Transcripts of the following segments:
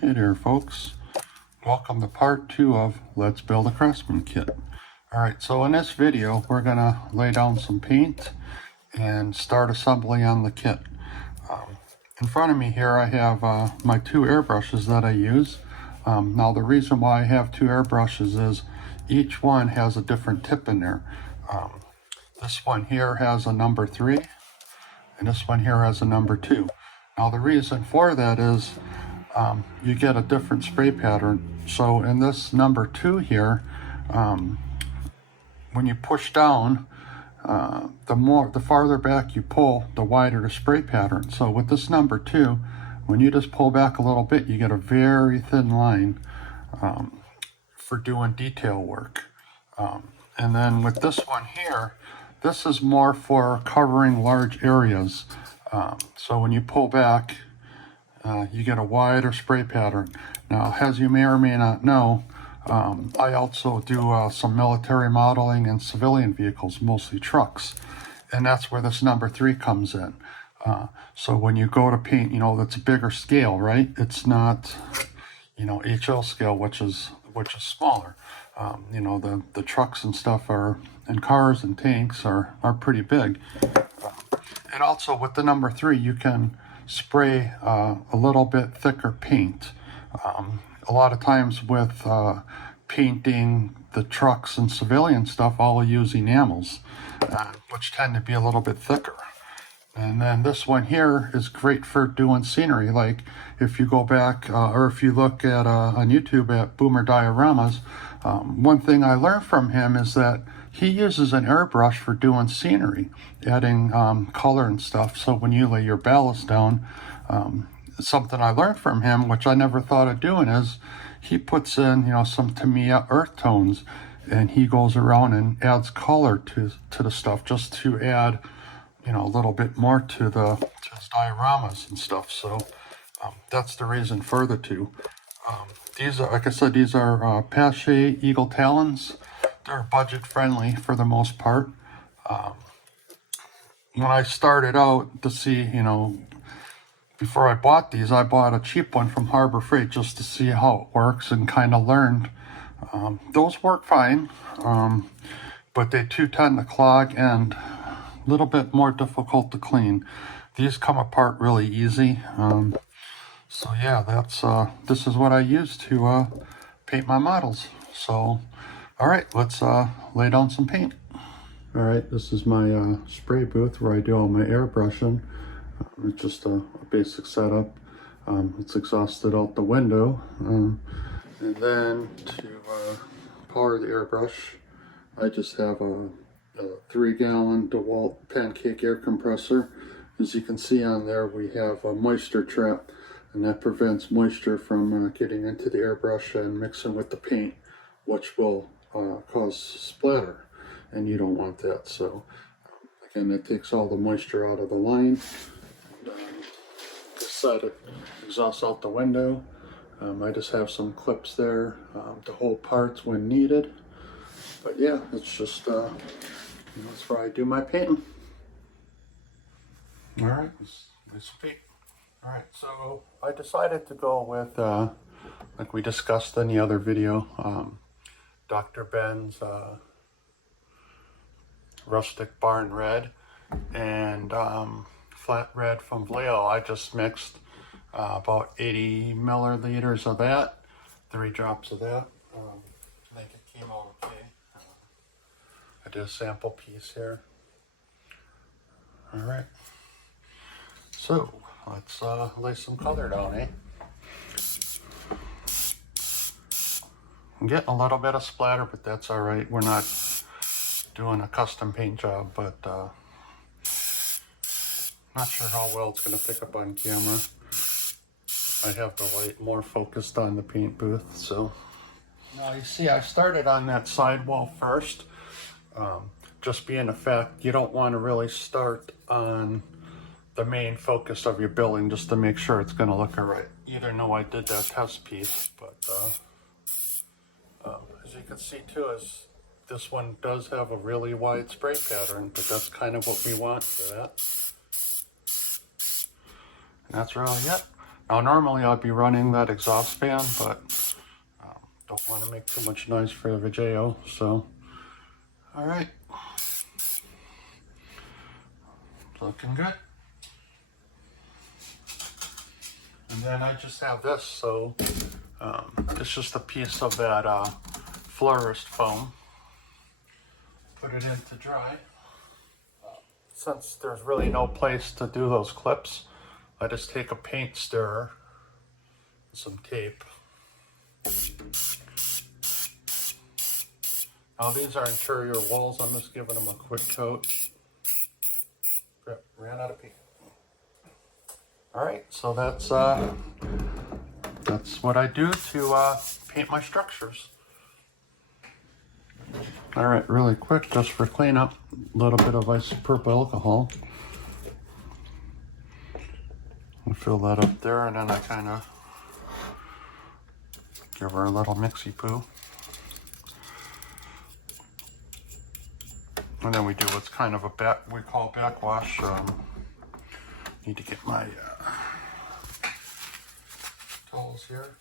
Hey there folks, welcome to part 2 of Let's Build a Craftsman kit. Alright, so in this video we're going to lay down some paint and start assembly on the kit. In front of me here I have my 2 airbrushes that I use. Now the reason why I have 2 airbrushes is each one has a different tip in there. This one here has a number 3 and this one here has a number 2. Now the reason for that is you get a different spray pattern. So in this number 2 here, when you push down, the farther back you pull, the wider the spray pattern. So with this number 2, when you just pull back a little bit, you get a very thin line for doing detail work. And then with this one here, this is more for covering large areas. So when you pull back, you get a wider spray pattern. Now, as you may or may not know, I also do some military modeling and civilian vehicles, mostly trucks. And that's where this number 3 comes in. So when you go to paint, that's a bigger scale, right? It's not, HL scale, which is smaller. The trucks and stuff and cars and tanks are pretty big. And also with the number 3, you can spray a little bit thicker paint. A lot of times with painting the trucks and civilian stuff, I'll use enamels, which tend to be a little bit thicker. And then this one here is great for doing scenery. Like if you go back or if you look at on YouTube at Boomer Dioramas, one thing I learned from him is that he uses an airbrush for doing scenery, adding color and stuff. So when you lay your ballast down, something I learned from him, which I never thought of doing, is he puts in, some Tamiya earth tones, and he goes around and adds color to the stuff just to add, a little bit more to his dioramas and stuff. So that's the reason for the 2. These are, like I said, these are Pache Eagle Talons. They're budget friendly for the most part. When I started out to see, before I bought these, I bought a cheap one from Harbor Freight just to see how it works and kind of learned. Those work fine, but they too tend to clog and a little bit more difficult to clean. These come apart really easy. So yeah, this is what I use to paint my models. So, all right, let's lay down some paint. All right, this is my spray booth where I do all my airbrushing. It's just a basic setup. It's exhausted out the window. And then to power the airbrush, I just have a 3-gallon DeWalt pancake air compressor. As you can see on there, we have a moisture trap, and that prevents moisture from getting into the airbrush and mixing with the paint, which will cause splatter, and you don't want that. So again, that takes all the moisture out of the line. This side it exhausts out the window. I just have some clips there to hold parts when needed. But yeah, it's just that's where I do my painting. All right, let's paint. All right, so I decided to go with, like we discussed in the other video, Dr. Ben's Rustic Barn Red and Flat Red from Vallejo. I just mixed about 80 milliliters of that, 3 drops of that. I think it came out okay. I did a sample piece here. All right, so let's lay some color down, eh? I'm getting a little bit of splatter, but that's all right. We're not doing a custom paint job, but not sure how well it's going to pick up on camera. I have the light more focused on the paint booth. So now you see I started on that sidewall first. Just being a fact, you don't want to really start on the main focus of your building just to make sure it's going to look all right. You don't know I did that test piece, but as you can see too, is this one does have a really wide spray pattern, but that's kind of what we want for that. And that's really it. Now normally I'd be running that exhaust fan, but don't want to make too much noise for the video, so alright. Looking good. And then I just have this, so it's just a piece of that florist foam. Put it in to dry. Since there's really no place to do those clips, I just take a paint stirrer, some tape. Now these are interior walls, I'm just giving them a quick coat. Ran out of paint. Alright, so that's what I do to paint my structures. Alright, really quick, just for cleanup, a little bit of isopropyl alcohol. I'll fill that up there, and then I kind of give her a little mixy poo. And then we do what's kind of a we call backwash. Need to get my towels here.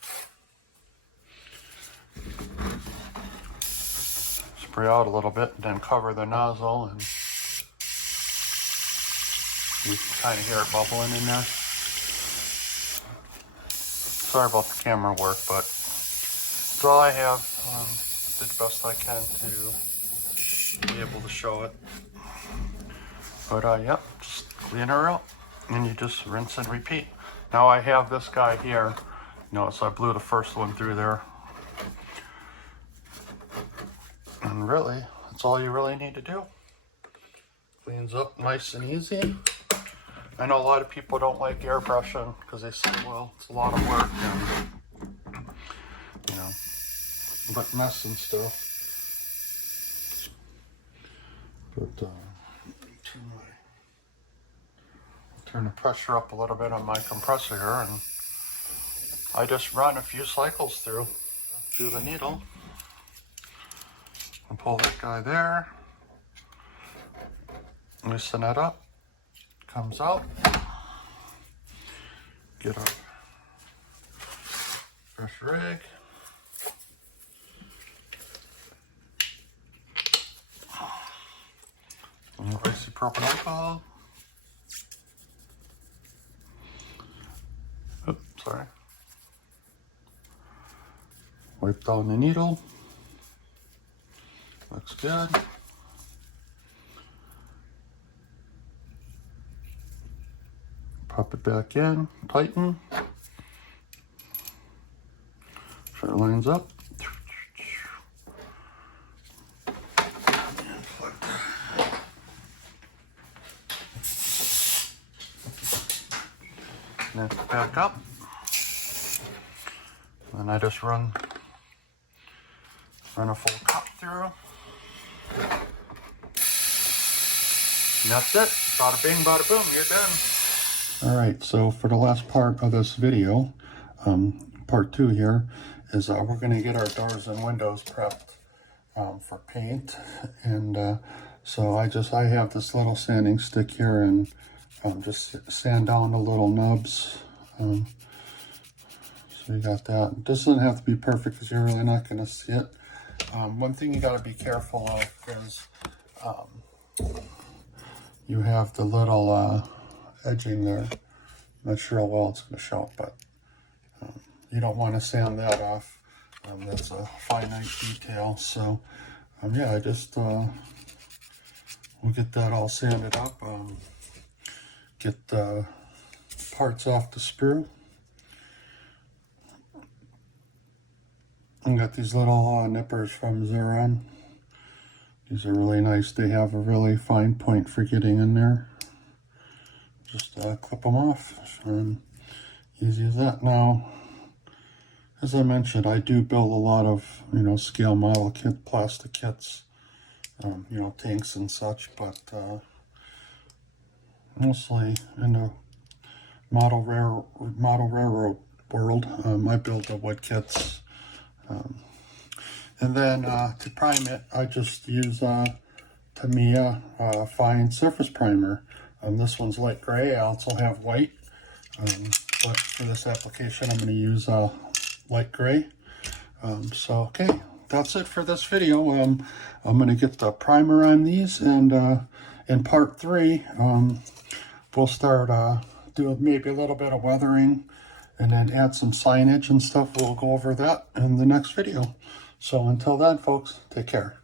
Spray out a little bit, and then cover the nozzle, and you can kind of hear it bubbling in there. Sorry about the camera work, but that's all I have. Did the best I can to be able to show it. But yep, just clean her out, and you just rinse and repeat. Now I have this guy here. Notice I blew the first one through there. And really, that's all you really need to do. Cleans up nice and easy. I know a lot of people don't like airbrushing because they say, well, it's a lot of work and, you know, but mess and stuff. But turn the pressure up a little bit on my compressor here, and I just run a few cycles through, do the needle, and pull that guy there, loosen that up, comes out, get a fresh rig, and isopropyl alcohol. Oops, sorry. Wipe down the needle. Looks good. Pop it back in, tighten. Sure it lines up. And then back up. And I just run a full cup through. And that's it. Bada bing, bada boom, you're done. Alright, so for the last part of this video, part 2 here, is we're going to get our doors and windows prepped for paint. And so I have this little sanding stick here, and just sand down the little nubs. So you got that. It doesn't have to be perfect because you're really not going to see it. One thing you got to be careful of is you have the little edging there. I'm not sure how well it's going to show, but you don't want to sand that off. That's a finite detail. So yeah, I just we'll get that all sanded up. Get the parts off the sprue. I got these little nippers from Xeron. These are really nice. They have a really fine point for getting in there. Just clip them off, and easy as that. Now, as I mentioned, I do build a lot of, scale model kit, plastic kits, tanks and such, but mostly in the model railroad world, I build the wood kits. And then to prime it, I just use Tamiya fine surface primer. This one's light gray. I also have white. but for this application, I'm going to use light gray. So, okay, that's it for this video. I'm going to get the primer on these, and in part 3, we'll start doing maybe a little bit of weathering and then add some signage and stuff. We'll go over that in the next video. So until then, folks, take care.